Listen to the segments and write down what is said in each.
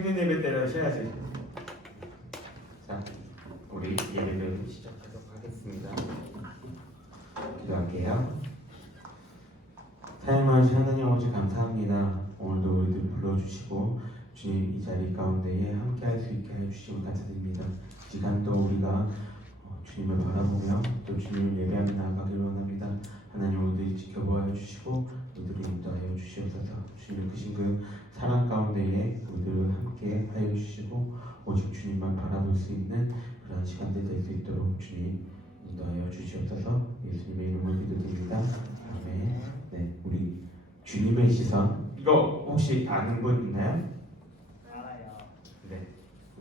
생일 예배 때를 쉬어야지. 자, 우리 예배를 시작하도록 하겠습니다. 기도할게요. 사랑하신 하나님 아버지 감사합니다. 오늘도 우리들 불러주시고 주님 이 자리 가운데에 함께할 수 있게 해주시면 감사드립니다. 이 시간도 우리가 주님을 바라보며 또 주님을 예배하며 나아가기를 원합니다. 하나님 오늘도 지켜보아 주시고 우리들을 인도하여 주시옵소서. 주님의 크신 그 사랑 가운데에 우리들을 함께 하여 주시고 오직 주님만 바라볼 수 있는 그런 시간들 될 수 있도록 주님 인도하여 주시옵소서. 예수님의 이름으로 기도드립니다. 아멘. 네, 우리 주님의 시선 이거 혹시 아는 분 있나요? 알아요. 네,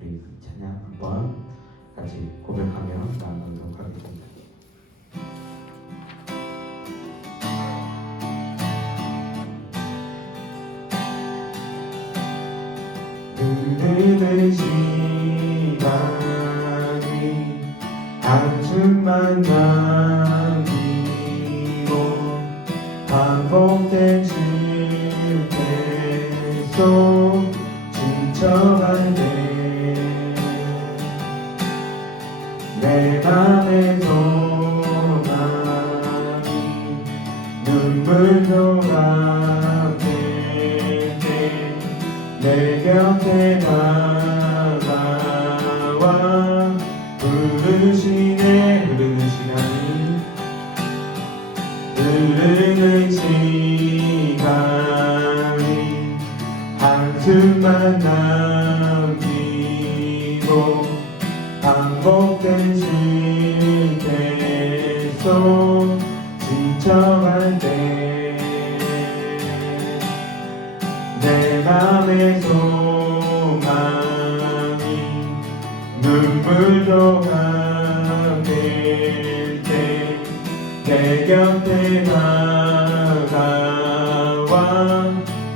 우리 찬양 한번 같이 고백하며 나아가도록 하겠습니다. 흐르는 시간이 한숨만 남기고 반복된 실패 속 지쳐갈 때 내 맘에 소망이 눈물로 감될 때 내 곁에 다가와 부르시네. 흐르는 시간이 흐르는 시간이 한숨만 남기고 반복된 실패 속 지쳐갈 때 내 맘의 소망이 눈물로 감될 때 내 곁에 다가와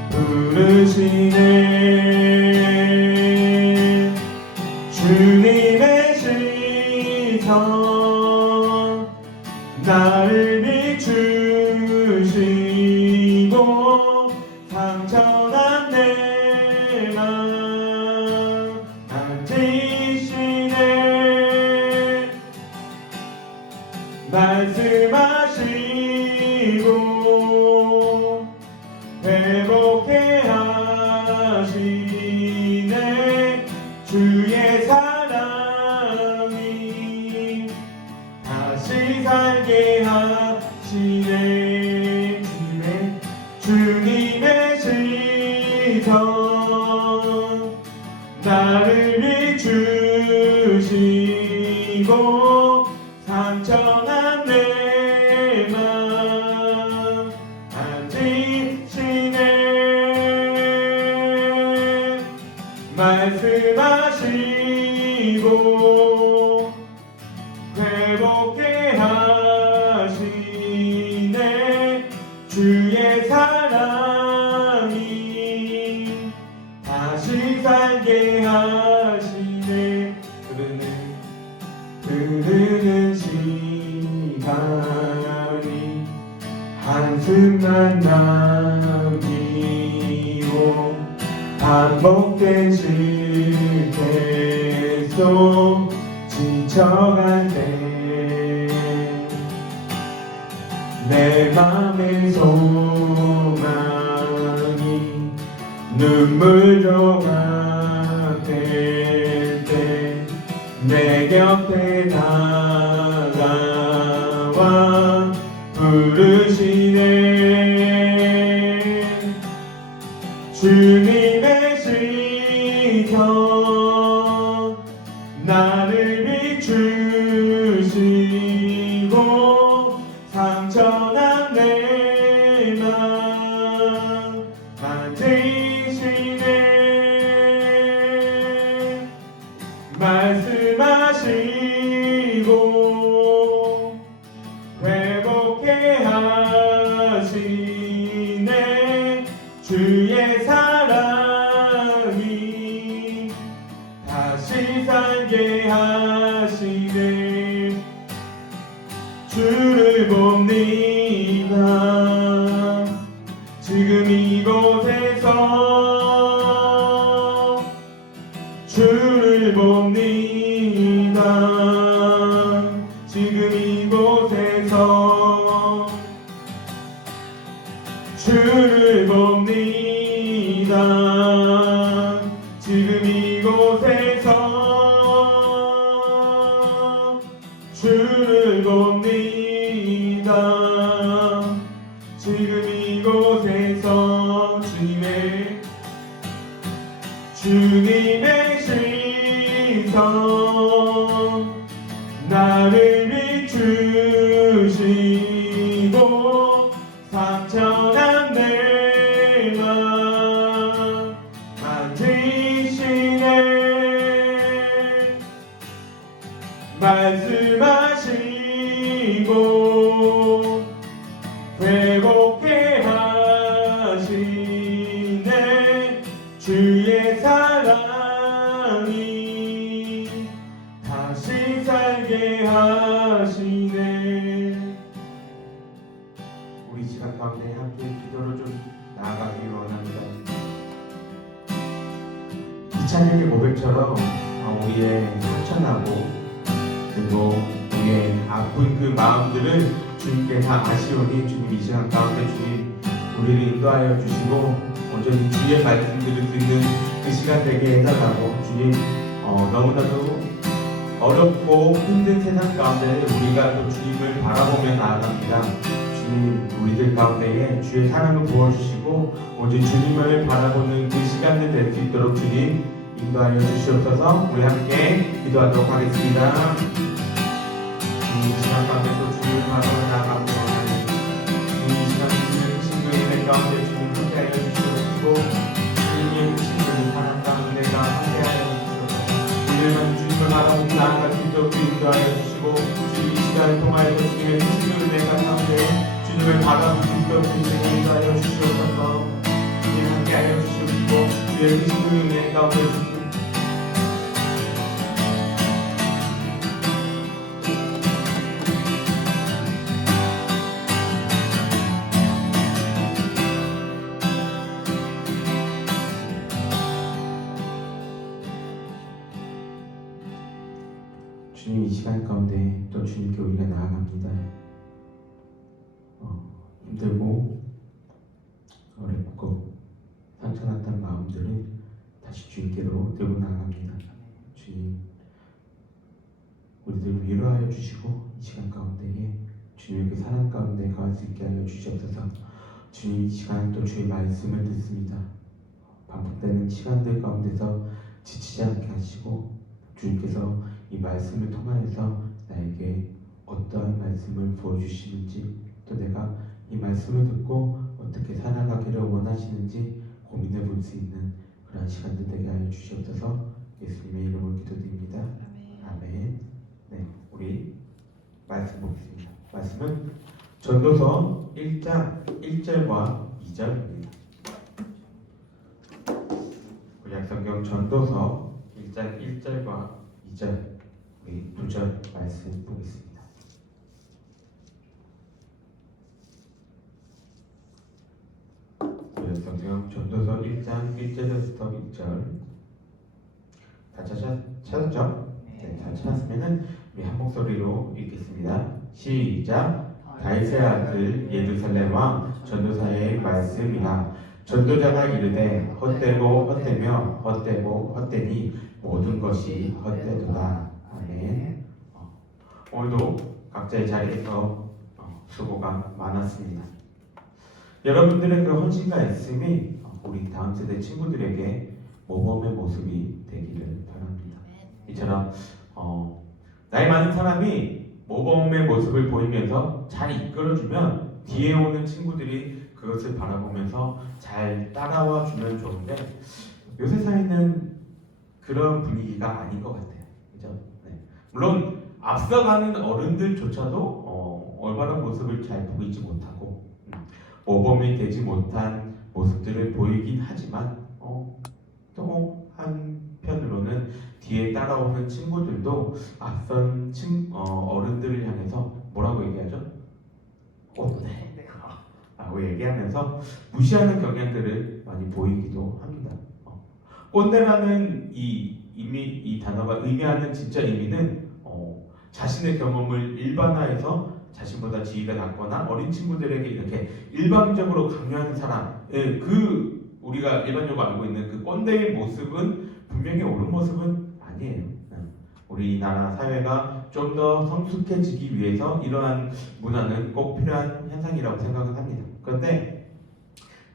부르시네. 주님의 시선 나를 비추시고 상처난 내 맘 만지시네. 말씀하시고 회복해 하시네. 주의 사랑이 다시 살게 하시네. 주님의 시선 나를 비추시고 상처난 내 맘 만지시네. 말씀하시고 회복해 하시네. 주의 사랑이 다시 살게 하시네. 흐르는 시간이 한숨만 남기고 반복된 실패 속 지쳐갈 때 내 맘의 소망이 눈물로 감될 때 내 곁에 다가와 부르시네. 주님의 시선 나를 비추시고 상처난 내 맘 만지시네. 말씀하시고 회복해 하시네. 주의 사랑이 주를 봅니다. 지금 이곳에서 주를 봅니다. 지금 이곳에서 주를 봅니다. 지금 이곳에서 주님의 시선 나를 비추시고 상처난 내 맘 만지시네. 말씀하시고 회복해 하시네. 주의 사랑이 다시 살게 하시네. 우리 시간 가운데 함께 기도를 좀 나아가기 원합니다. 이찬일의 고백처럼 우리의 상처나고 그리고 우리의 아픈 그 마음들을 주님께 다 아시오니 주님 이 시간 가운데 주님 우리를 인도하여 주시고 온전히 주의 말씀들을 듣는 그 시간 되게 해달라고 주님 너무나도 어렵고 힘든 세상 가운데 우리가 또 주님을 바라보며 나아갑니다. 주님 우리들 가운데에 주의 사랑을 부어주시고 오직 주님을 바라보는 그 시간들 될 수 있도록 주님 인도하여 주시옵소서. 우리 함께 기도하도록 하겠습니다. 이 시간 가운데 또 주님을 바라보며 나아가고 이 시간 주님의 신부의 가운데 주님 함께하여 주시옵시고 주님의 신부의 사랑 가운데가 함께하여 주시옵소서. 우리는 주님을 바라보며 나아갈 수 있도록 인도하여 주시고 주님 이 시간을 통하여 주님의 신부의 가운데 주님을 바라볼 수 있도록 주님의 인도하여 주시옵소서. 주님 함께하여 주시옵시고 주의 신부의 가운데 주님 이 시간 가운데 또 주님께 우리가 나아갑니다. 힘들고 어렵고 상처났던 마음들을 다시 주님께로 들고 나아갑니다. 주님 우리들 위로하여 주시고 이 시간 가운데에 주님의 그 사랑 가운데 거할 수 있게 하여 주시옵소서. 주님 이 시간 또 주의 말씀을 듣습니다. 반복되는 시간들 가운데서 지치지 않게 하시고 주님께서 이 말씀을 통하여서 나에게 어떠한 말씀을 부어주시는지 또 내가 이 말씀을 듣고 어떻게 살아가기를 원하시는지 고민해 볼 수 있는 그런 시간들 되게 하여 주시옵소서. 예수님의 이름으로 기도드립니다. 아멘. 네, 우리 말씀 보겠습니다. 말씀은 전도서 1장 1절과 2절입니다. 구약성경 전도서 1장 1절과 2절 우리 2절 말씀 보겠습니다. 구약성경 전도서 1장 1절부터 2절 다 찾았죠? 네, 다 찾았으면은 우리 한 목소리로 읽겠습니다. 시작. 다윗의 아들 예루살렘 왕 전도사의 말씀이라. 전도자가 이르되 헛되고 헛되며 헛되고 헛되니 모든 것이 헛되도다. 아멘. 오늘도 각자의 자리에서 수고가 많았습니다. 여러분들의 그 헌신과 애씀이 우리 다음 세대 친구들에게 모범의 모습이 되기를 바랍니다. 이처럼 나이 많은 사람이 모범의 모습을 보이면서 잘 이끌어주면 뒤에 오는 친구들이 그것을 바라보면서 잘 따라와 주면 좋은데 요새 사회는 그런 분위기가 아닌 것 같아요. 그죠? 네. 물론 앞서가는 어른들조차도 올바른 모습을 잘 보고 있지 못하고 모범이 되지 못한 모습들을 보이긴 하지만 또 한편으로는 뒤에 따라오는 친구들도 앞선 어른들을 향해서 뭐라고 얘기하죠? 꼰대 라고 얘기하면서 무시하는 경향들을 많이 보이기도 합니다. 꼰대라는 이 이 단어가 의미하는 진짜 의미는 자신의 경험을 일반화해서 자신보다 지위가 낮거나 어린 친구들에게 이렇게 일방적으로 강요하는 사람, 그 우리가 일반적으로 알고 있는 그 꼰대의 모습은 분명히 옳은 모습은 아니에요. 우리나라 사회가 좀 더 성숙해지기 위해서 이러한 문화는 꼭 필요한 현상이라고 생각을 합니다. 그런데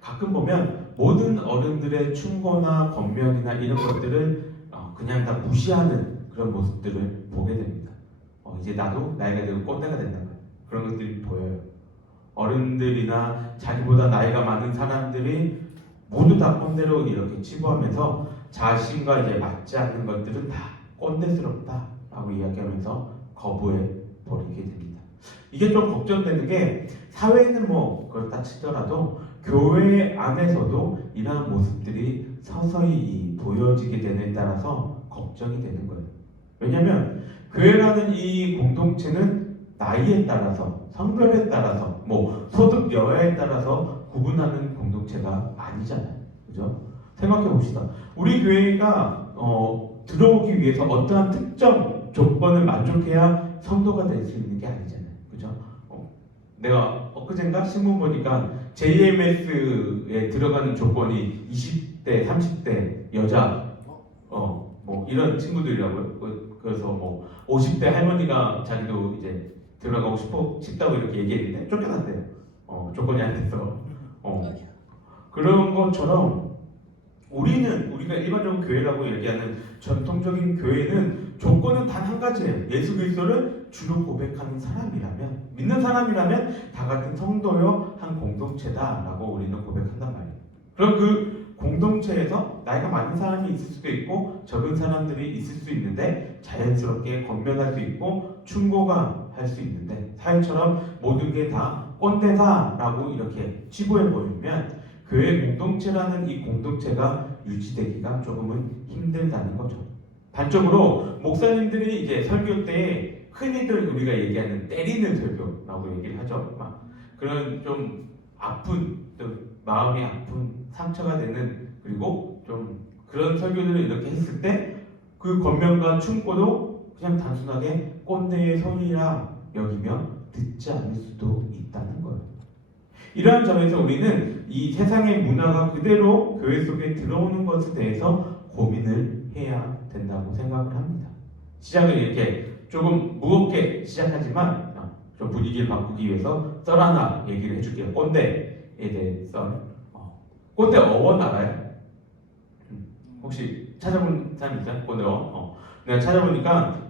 가끔 보면 모든 어른들의 충고나 권면이나 이런 것들을 그냥 다 무시하는 그런 모습들을 보게 됩니다. 이제 나도 나이가 되고 꼰대가 된다. 그런 것들이 보여요. 어른들이나 자기보다 나이가 많은 사람들이 모두 다 꼰대로 이렇게 치부하면서 자신과 이제 맞지 않는 것들은 다 꼰대스럽다라고 이야기하면서 거부해 버리게 됩니다. 이게 좀 걱정되는 게 사회는 뭐 그렇다 치더라도 교회 안에서도 이러한 모습들이 서서히 보여지게 되는 따라서 걱정이 되는 거예요. 왜냐하면 교회라는 이 공동체는 나이에 따라서, 성별에 따라서, 뭐 소득 여하에 따라서 구분하는 공동체가 아니잖아요. 그죠? 생각해 봅시다. 우리 교회가 들어오기 위해서 어떠한 특정 조건을 만족해야 성도가 될 수 있는 게 아니잖아요. 그죠? 내가 엊그젠가 신문 보니까 JMS에 들어가는 조건이 20대, 30대 여자, 뭐 이런 친구들이라고요. 그래서 뭐 50대 할머니가 자기도 이제 들어가고 싶다고 이렇게 얘기했는데 쫓겨났대요. 조건이 안 돼서. 그런 것처럼 우리가 일반적으로 교회라고 얘기하는 전통적인 교회는 조건은 단 한 가지예요. 예수 그리스도를 주로 고백하는 사람이라면, 믿는 사람이라면 다 같은 성도요 한 공동체다라고 우리는 고백한단 말이에요. 그럼 그 공동체에서 나이가 많은 사람이 있을 수도 있고 적은 사람들이 있을 수 있는데 자연스럽게 권면할 수 있고 충고가 할 수 있는데 사회처럼 모든 게 다 꼰대다라고 이렇게 치부해 버리면 교회 공동체라는 이 공동체가 유지되기가 조금은 힘들다는 거죠. 반쪽으로 목사님들이 이제 설교 때 흔히들 우리가 얘기하는 때리는 설교라고 얘기를 하죠. 막 그런 좀 아픈, 또 마음이 아픈 상처가 되는 그리고 좀 그런 설교들을 이렇게 했을 때 그 권면과 충고도 그냥 단순하게 꼰대의 소리라 여기며 듣지 않을 수도 있다는 거예요. 이러한 점에서 우리는 이 세상의 문화가 그대로 교회 속에 들어오는 것에 대해서 고민을 해야 된다고 생각을 합니다. 시작을 이렇게 조금 무겁게 시작하지만 좀 분위기를 바꾸기 위해서 썰 하나 얘기를 해줄게요. 꼰대에 대해 썰. 꼰대 어원 알아요? 혹시 찾아본 사람 있어요? 꼰대 어원? 내가 찾아보니까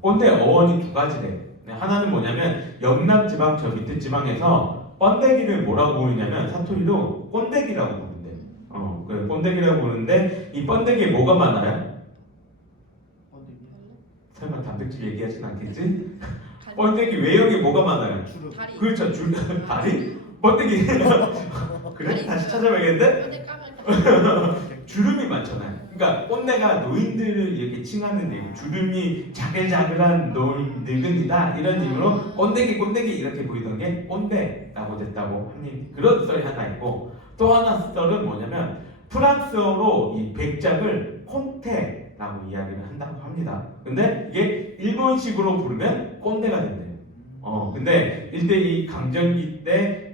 꼰대 어원이 두 가지래. 하나는 뭐냐면 영남 지방 저 밑에 지방에서 번데기를 뭐라고 부르냐면 사투리로 꼰대기라고 부른대. 그 꼰대기라고 부르는데 이 번데기에 뭐가 많아요? 설마 단백질 얘기하진 않겠지? 번데기 외형에 뭐가 많아요? 다리. 그렇죠. 다리? 번데기. 그래? 다시 찾아봐야겠는데? 주름이 많잖아요. 그러니까 꼰대가 노인들을 이렇게 칭하는 얘기, 주름이 자글자글한 늙은이다 이런 의미로 꼰대기 이렇게 보이던 게 꼰대라고 됐다고 하니 그런 썰이 하나 있고, 또 하나 썰은 뭐냐면 프랑스어로 이 백작을 콘테라고 이야기를 한다고 합니다. 근데 이게 일본식으로 부르면 꼰대가 된대요. 근데 일대2 강점기 때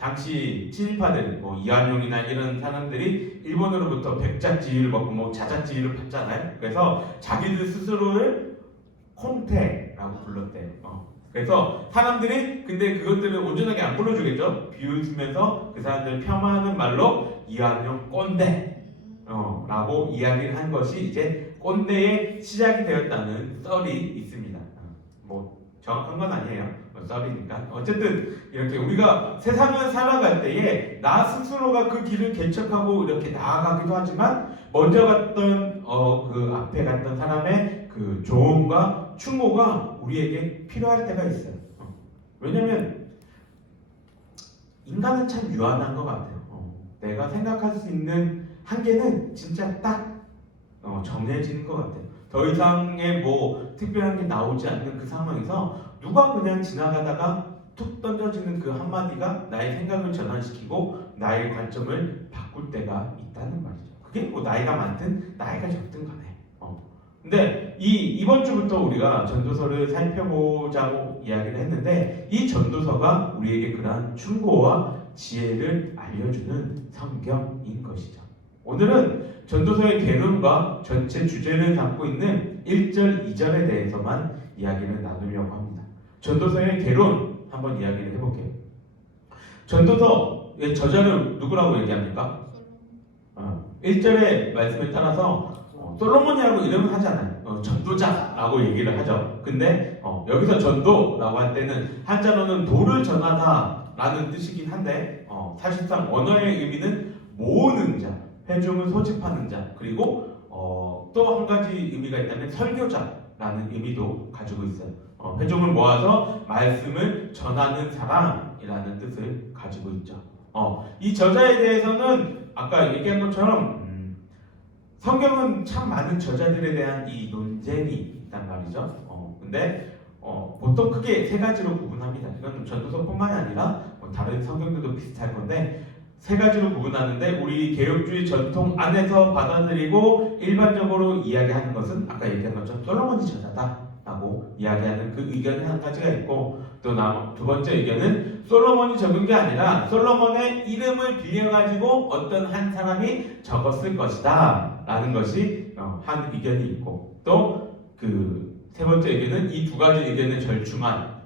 당시 친일파들, 뭐 이한용이나 이런 사람들이 일본으로부터 백작 지위를 받고 뭐 자작 지위를 받잖아요. 그래서 자기들 스스로를 콘테라고 불렀대요. 그래서 사람들이 근데 그것들을 온전하게 안 불러주겠죠. 비웃으면서 그 사람들을 폄하하는 말로 이한용 꼰대 라고 이야기를 한 것이 이제 꼰대의 시작이 되었다는 썰이 있습니다. 뭐 정확한 건 아니에요. 썰이니까. 어쨌든 이렇게 우리가 세상을 살아갈 때에 나 스스로가 그 길을 개척하고 이렇게 나아가기도 하지만 먼저 갔던 그 앞에 갔던 사람의 그 조언과 충고가 우리에게 필요할 때가 있어요. 왜냐면 인간은 참 유한한 것 같아요. 내가 생각할 수 있는 한계는 진짜 딱 정해지는 것 같아요. 더 이상의 뭐 특별한 게 나오지 않는 그 상황에서 누가 그냥 지나가다가 툭 던져지는 그 한마디가 나의 생각을 전환시키고 나의 관점을 바꿀 때가 있다는 말이죠. 그게 뭐 나이가 많든 나이가 적든 간에 근데 이번 주부터 우리가 전도서를 살펴보자고 이야기를 했는데 이 전도서가 우리에게 그러한 충고와 지혜를 알려주는 성경인 것이죠. 오늘은 전도서의 개론과 전체 주제를 담고 있는 1절, 2절에 대해서만 이야기를 나누려고 합니다. 전도서의 개론 한번 이야기를 해볼게요. 전도서의 저자를 누구라고 얘기합니까? 1절의 말씀에 따라서 솔로몬이라고 이름을 하잖아요. 전도자라고 얘기를 하죠. 근데 여기서 전도라고 할 때는 한자로는 도를 전하다라는 뜻이긴 한데 사실상 언어의 의미는 모으는 자, 회중을 소집하는 자, 그리고 또 한 가지 의미가 있다면 설교자라는 의미도 가지고 있어요. 회중을 모아서 말씀을 전하는 사람이라는 뜻을 가지고 있죠. 이 저자에 대해서는 아까 얘기한 것처럼 성경은 참 많은 저자들에 대한 이 논쟁이 있단 말이죠. 근데 보통 크게 세 가지로 구분합니다. 이건 전도서뿐만이 아니라 다른 성경들도 비슷할 건데 세 가지로 구분하는데 우리 개혁주의 전통 안에서 받아들이고 일반적으로 이야기하는 것은 아까 얘기한 것처럼 솔로몬이 저자다라고 이야기하는 그 의견이 한 가지가 있고 또 두 번째 의견은 솔로몬이 적은 게 아니라 솔로몬의 이름을 빌려가지고 어떤 한 사람이 적었을 것이다 라는 것이 한 의견이 있고 또 그 세 번째 의견은 이 두 가지 의견의 절충안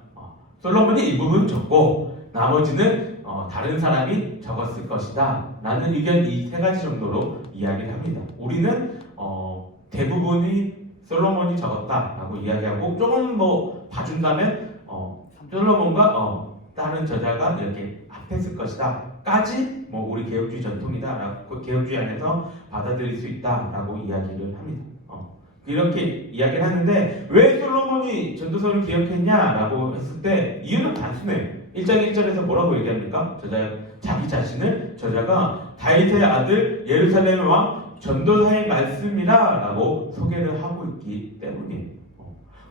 솔로몬이 이 부분 적고 나머지는 다른 사람이 적었을 것이다 라는 의견 이 세 가지 정도로 이야기를 합니다. 우리는 대부분이 솔로몬이 적었다라고 이야기하고 조금 뭐 봐준다면 솔로몬과 다른 저자가 이렇게 합했을 것이다 까지 뭐 우리 개혁주의 전통이다라고 개혁주의 안에서 받아들일 수 있다라고 이야기를 합니다. 이렇게 이야기를 하는데 왜 솔로몬이 전도서를 기억했냐라고 했을 때 이유는 단순해요. 1장 1절에서 뭐라고 얘기합니까? 자기 자신을 저자가 다윗의 아들 예루살렘의 왕 전도사의 말씀이라 라고 소개를 하고 있기 때문이에요.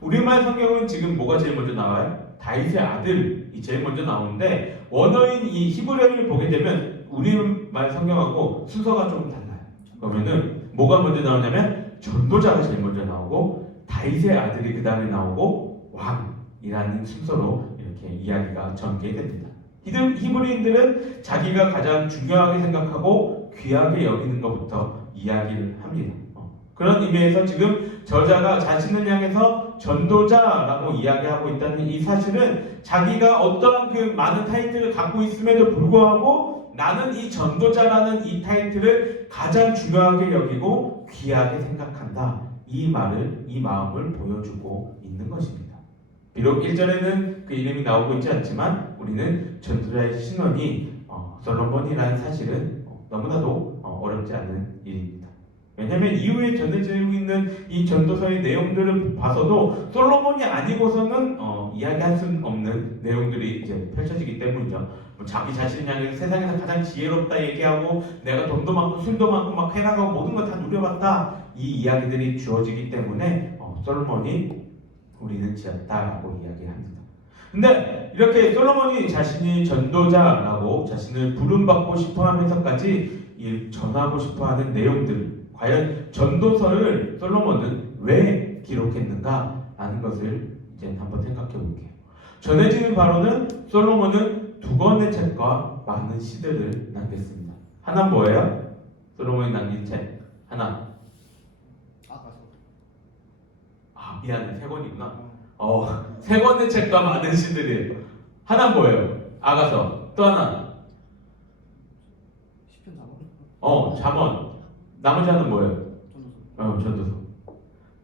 우리말 성경은 지금 뭐가 제일 먼저 나와요? 다윗의 아들이 제일 먼저 나오는데 원어인 이 히브리어를 보게 되면 우리말 성경하고 순서가 조금 달라요. 그러면은 뭐가 먼저 나오냐면 전도자가 제일 먼저 나오고 다윗의 아들이 그 다음에 나오고 왕이라는 순서로 이렇게 이야기가 전개됩니다. 히브리인들은 자기가 가장 중요하게 생각하고 귀하게 여기는 것부터 이야기를 합니다. 그런 의미에서 지금 저자가 자신을 향해서 전도자라고 이야기하고 있다는 이 사실은 자기가 어떠한 그 많은 타이틀을 갖고 있음에도 불구하고 나는 이 전도자라는 이 타이틀을 가장 중요하게 여기고 귀하게 생각한다. 이 마음을 보여주고 있는 것입니다. 비록 1절에는 그 이름이 나오고 있지 않지만 우리는 전도자의 신원이 솔로몬이라는 사실은 너무나도 어렵지 않은 일입니다. 왜냐하면 이후에 전해지고 있는 이 전도서의 내용들을 봐서도 솔로몬이 아니고서는 이야기할 수 없는 내용들이 이제 펼쳐지기 때문이죠. 자기 자신을 향해서 세상에서 가장 지혜롭다 얘기하고 내가 돈도 많고 술도 많고 막 해나가고 모든 걸 다 누려봤다 이 이야기들이 주어지기 때문에 솔로몬이 우리는 지었다라고 이야기합니다. 근데 이렇게 솔로몬이 자신이 전도자라고 자신을 부름받고 싶어하면서까지 전하고 싶어하는 내용들 과연 전도서를 솔로몬은 왜 기록했는가 하는 것을 이제 한번 생각해 볼게요. 전해지는 바로는 솔로몬은 두 권의 책과 많은 시들을 남겼습니다. 하나 뭐예요? 솔로몬이 남긴 책 하나. 미안해, 세 권이구나. 세 권의 책과 많은 시들이에요. 하나 뭐예요? 아가서. 또 하나. 시편 잠언. 잠언. 나머지 하나는 뭐예요? 전도서.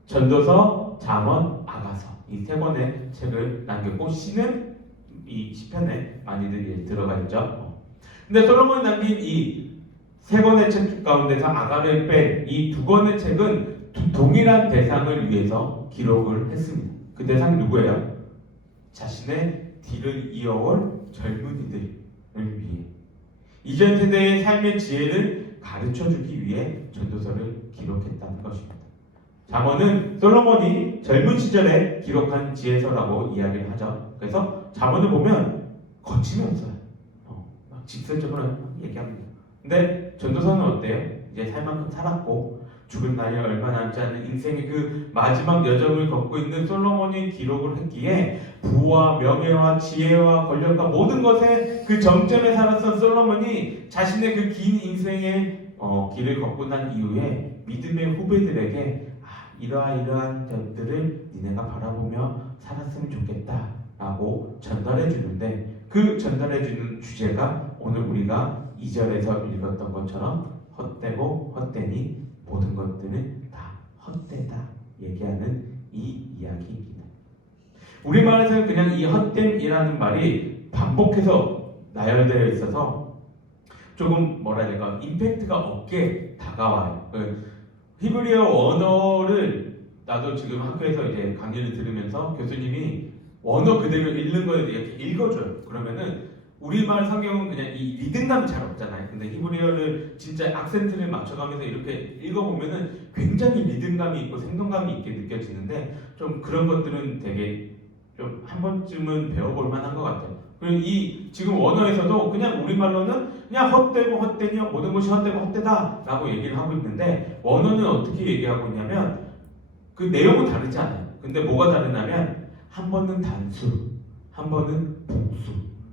전도서, 잠언, 아가서. 이 세 권의 책을 남겼고 시는 이 시편에 많이들 들어가 있죠. 근데 솔로몬이 남긴 이 세 권의 책 가운데서 아가를 뺀 이 두 권의 책은 동일한 대상을 위해서 기록을 했습니다. 그 대상이 누구예요? 자신의 뒤를 이어올 젊은이들을 위해 이전 세대의 삶의 지혜를 가르쳐주기 위해 전도서를 기록했다는 것입니다. 잠언은 솔로몬이 젊은 시절에 기록한 지혜서라고 이야기를 하죠. 그래서 잠언을 보면 거침이 없어요. 직설적으로 얘기합니다. 근데 전도서는 어때요? 이제 살 만큼 살았고 죽은 나이 얼마 남지 않은 인생의 그 마지막 여정을 걷고 있는 솔로몬이 기록을 했기에 부와 명예와 지혜와 권력과 모든 것의 그 정점에 살았던 솔로몬이 자신의 그 긴 인생의 길을 걷고 난 이후에 믿음의 후배들에게 이러한 점들을 니네가 바라보며 살았으면 좋겠다라고 전달해 주는데, 그 전달해 주는 주제가 오늘 우리가 2절에서 읽었던 것처럼 헛되고 헛되니 모든 것들은 다 헛되다 얘기하는 이 이야기입니다. 우리말에서는 그냥 이 헛됨이라는 말이 반복해서 나열되어 있어서 조금 뭐라 해야 될까, 임팩트가 없게 다가와요. 히브리어 원어를 나도 지금 학교에서 이제 강의를 들으면서 교수님이 원어 그대로 읽는 거에 이렇게 읽어줘요. 그러면은 우리말 성경은 그냥 이 리듬감이 잘 없잖아요. 근데 히브리어를 진짜 악센트를 맞춰가면서 이렇게 읽어보면은 굉장히 리듬감이 있고 생동감이 있게 느껴지는데, 좀 그런 것들은 되게 좀 한 번쯤은 배워볼 만한 것 같아요. 그리고 이 지금 원어에서도 그냥 우리말로는 그냥 헛되고 헛되니 모든 것이 헛되고 헛되다라고 얘기를 하고 있는데, 원어는 어떻게 얘기하고 있냐면 그 내용은 다르지 않아요. 근데 뭐가 다르냐면 한 번은 단수, 한 번은 복수,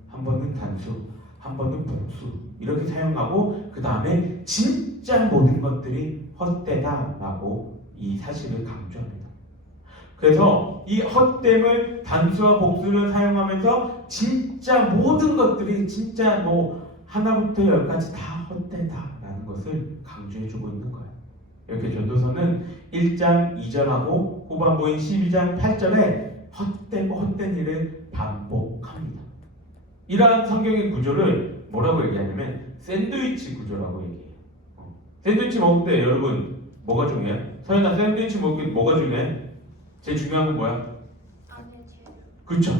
한 번은 단수, 한 번은 복수 이렇게 사용하고 그 다음에 진짜 모든 것들이 헛되다라고 이 사실을 강조합니다. 그래서 이 헛됨을 단수와 복수를 사용하면서 진짜 모든 것들이 진짜 뭐 하나부터 열까지 다 헛되다라는 것을 강조해주고 있는 거예요. 이렇게 전도서는 1장 2절하고 후반부인 12장 8절에 헛되고 헛된 일을 반복합니다. 이러한 성경의 구조를 뭐라고 얘기하냐면 샌드위치 구조라고 얘기해요. 샌드위치 먹을 때 여러분 뭐가 중요해요? 서연아, 샌드위치 먹을 때 뭐가 중요해? 제일 중요한 건 뭐야? 안에 재료. 그쵸?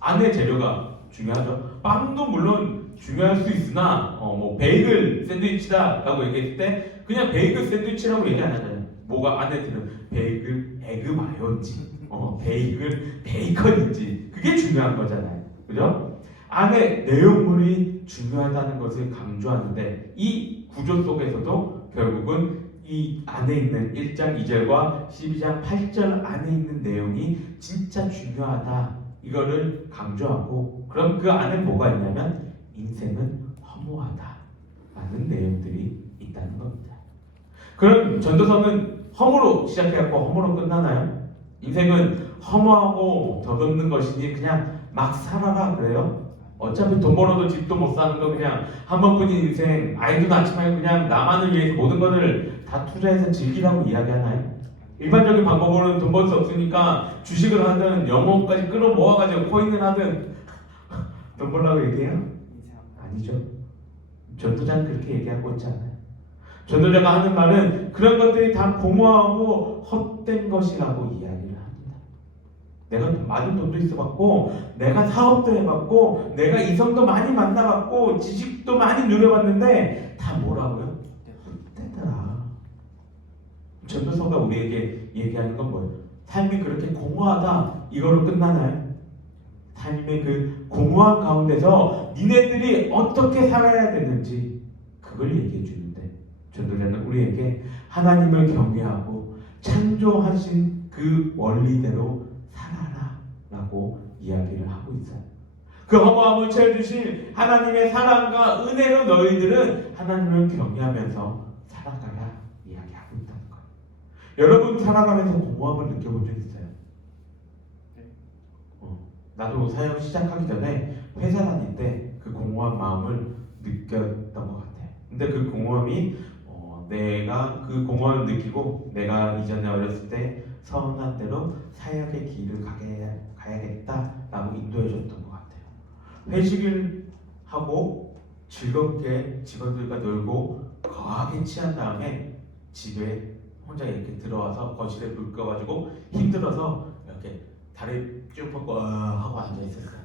안에 재료가 중요하죠. 빵도 물론 중요할 수 있으나 뭐 베이글 샌드위치다 라고 얘기했을 때 그냥 베이글 샌드위치라고 얘기 안 하잖아요. 뭐가 안에 들은 베이글 에그 마요인지 베이글 베이컨인지 그게 중요한 거잖아요. 그죠? 안에 내용물이 중요하다는 것을 강조하는데, 이 구조 속에서도 결국은 이 안에 있는 1장 2절과 12장 8절 안에 있는 내용이 진짜 중요하다 이거를 강조하고, 그럼 그 안에 뭐가 있냐면 인생은 허무하다라는 내용들이 있다는 겁니다. 그럼 전도서는 허무로 시작해갖고 허무로 끝나나요? 인생은 허무하고 덧없는 것이니 그냥 막 살아라 그래요? 어차피 돈 벌어도 집도 못 사는 거 그냥 한 번뿐인 인생, 아이도 낳지 말고 그냥 나만을 위해서 모든 것을 다 투자해서 즐기라고 이야기하나요? 일반적인 방법으로는 돈 벌 수 없으니까 주식을 하든 영혼까지 끌어 모아가지고 코인을 하든 돈 벌라고 얘기해요? 아니죠. 전도자는 그렇게 얘기하고 있지 않아요. 전도자가 하는 말은 그런 것들이 다 공허하고 헛된 것이라고 이야기를 합니다. 내가 많은 돈도 있어봤고, 내가 사업도 해봤고, 내가 이성도 많이 만나봤고, 지식도 많이 누려봤는데 다 뭐라고요? 헛되더라. 전도서가 우리에게 얘기하는 건 뭐예요? 삶이 그렇게 공허하다 이거로 끝나나요? 삶의 그 공허한 가운데서 니네들이 어떻게 살아야 되는지 그걸 얘기해 주는데, 전도자는 우리에게 하나님을 경외하고 창조하신 그 원리대로 살아라 라고 이야기를 하고 있어요. 그 허무함을 채워주실 하나님의 사랑과 은혜로 너희들은 하나님을 경외하면서 살아가라 이야기하고 있다는 거예요. 여러분 살아가면서 공허함을 느껴본 적 있어요? 나도 사역 시작하기 전에 회사 다닐 때 그 공허한 마음을 느꼈던 것 같아요. 근데 그 공허함이 내가 그 공허함을 느끼고 내가 이전에 어렸을 때 서운한 대로 사역의 길을 가야겠다라고 인도해 줬던 것 같아요. 회식을 하고 즐겁게 직원들과 놀고 거하게 취한 다음에 집에 혼자 이렇게 들어와서 거실에 불 꺼가지고 힘들어서 이렇게 다리 쭉 뻗고 하고 앉아 있었어요.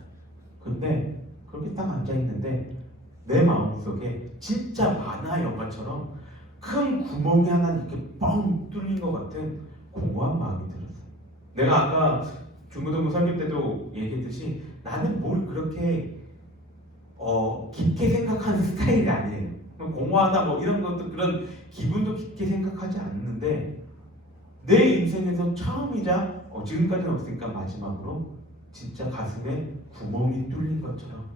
근데 그렇게 딱 앉아 있는데 내 마음속에 진짜 만화 영화처럼 큰 구멍이 하나 이렇게 뻥 뚫린 것 같은 공허한 마음이 들었어요. 내가 아까 중고등부 설교 때도 얘기했듯이 나는 뭘 그렇게 깊게 생각하는 스타일이 아니에요. 공허하다 뭐 이런 것도 그런 기분도 깊게 생각하지 않는데 내 인생에서 처음이자 지금까지는 없으니까 마지막으로 진짜 가슴에 구멍이 뚫린 것처럼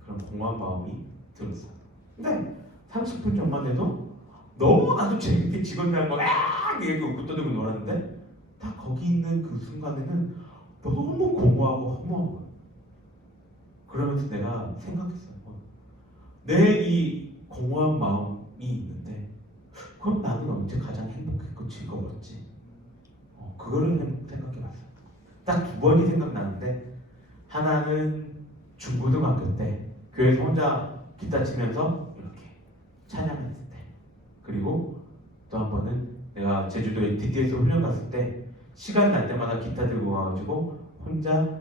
그런 공허한 마음이 들었어요. 근데 30분 전만 해도 너무나도 재밌게 직원들하고 이렇게 웃고 떠들고 놀았는데 딱 거기 있는 그 순간에는 너무 공허하고 허무한 거예요. 그러면서 내가 생각했어요. 내 이 공허한 마음이 있는데 그럼 나는 언제 가장 행복했고 즐거웠지? 그거를 생각해봤어요. 딱 두 번이 생각나는데 하나는 중고등학교 때 교회에서 혼자 기타 치면서 이렇게 찬양했을 때, 그리고 또 한 번은 내가 제주도에 DTS 훈련 갔을 때 시간 날 때마다 기타 들고 와가지고 혼자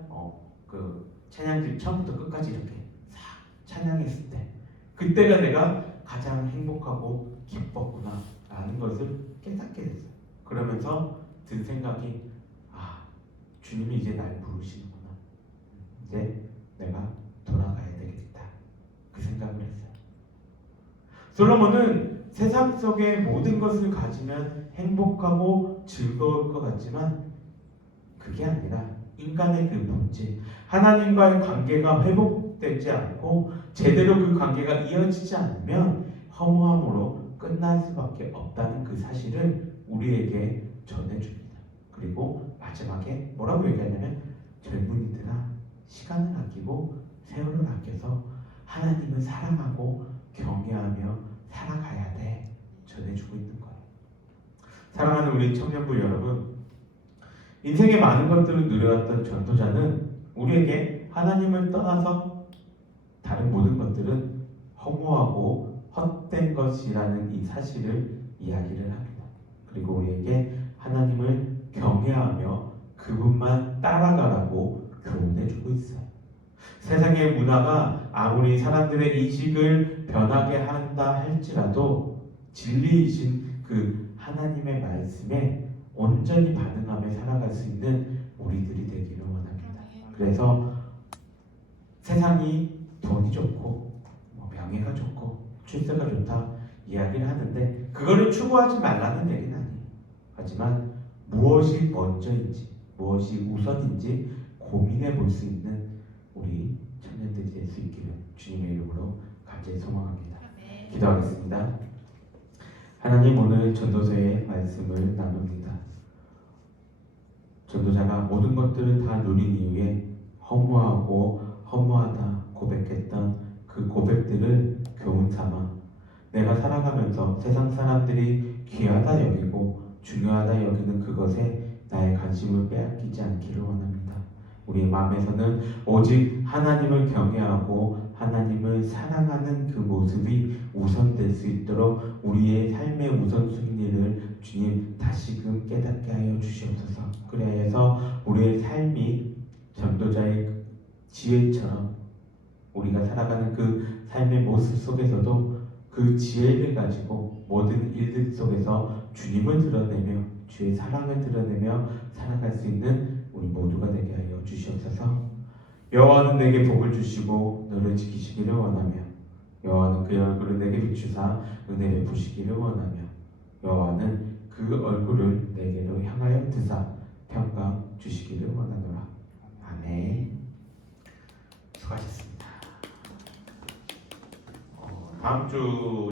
그 찬양들 처음부터 끝까지 이렇게 싹 찬양했을 때, 그때가 내가 가장 행복하고 기뻤구나 라는 것을 깨닫게 됐어요. 그러면서 든 생각이 주님이 이제 날 부르시는구나, 이제 내가 돌아가야 되겠다, 그 생각을 했어요. 솔로몬은 세상 속의 모든 것을 가지면 행복하고 즐거울 것 같지만 그게 아니라 인간의 그 본질, 하나님과의 관계가 회복되지 않고 제대로 그 관계가 이어지지 않으면 허무함으로 끝날 수밖에 없다는 그 사실을 우리에게 전해줍니다. 그리고 마지막에 뭐라고 얘기하냐면 젊은이들아, 시간을 아끼고 세월을 아껴서 하나님을 사랑하고 경외하며 살아가야 돼, 전해주고 있는 거예요. 사랑하는 우리 청년부 여러분, 인생의 많은 것들을 누려왔던 전도자는 우리에게 하나님을 떠나서 다른 모든 것들은 허무하고 헛된 것이라는 이 사실을 이야기를 합니다. 그리고 우리에게 하나님을 경외하며 그분만 따라가라고 교훈해주고 있어요. 세상의 문화가 아무리 사람들의 인식을 변하게 한다 할지라도 진리이신 그 하나님의 말씀에 온전히 반응하며 살아갈 수 있는 우리들이 되기를 원합니다. 그래서 세상이 돈이 좋고 명예가 좋고 출세가 좋다 이야기를 하는데 그거를 추구하지 말라는 얘기는 아니에요. 하지만 무엇이 먼저인지, 무엇이 우선인지 고민해 볼 수 있는 우리 청년들이 될 수 있기를 주님의 이름으로 간절히 소망합니다. 기도하겠습니다. 하나님, 오늘 전도서의 말씀을 나눕니다. 전도자가 모든 것들을 다 누린 이후에 허무하고 허무하다 고백했던 그 고백들을 교훈 삼아 내가 살아가면서 세상 사람들이 귀하다 여기고 중요하다 여기는 그것에 나의 관심을 빼앗기지 않기를 원합니다. 우리의 마음에서는 오직 하나님을 경외하고 하나님을 사랑하는 그 모습이 우선될 수 있도록 우리의 삶의 우선순위를 주님 다시금 깨닫게 하여 주시옵소서. 그래서 우리의 삶이 전도자의 지혜처럼 우리가 살아가는 그 삶의 모습 속에서도 그 지혜를 가지고 모든 일들 속에서 주님을 드러내며 주의 사랑을 드러내며 살아갈 수 있는 우리 모두가 되게 하여 주시옵소서. 여호와는 내게 복을 주시고 너를 지키시기를 원하며 여호와는 그의 얼굴을 내게 비추사 은혜 베푸시기를 원하며 여호와는 그 얼굴을 내게로 향하여 드사 평강 주시기를 원하노라. 아멘. 수고하셨습니다. 다음 주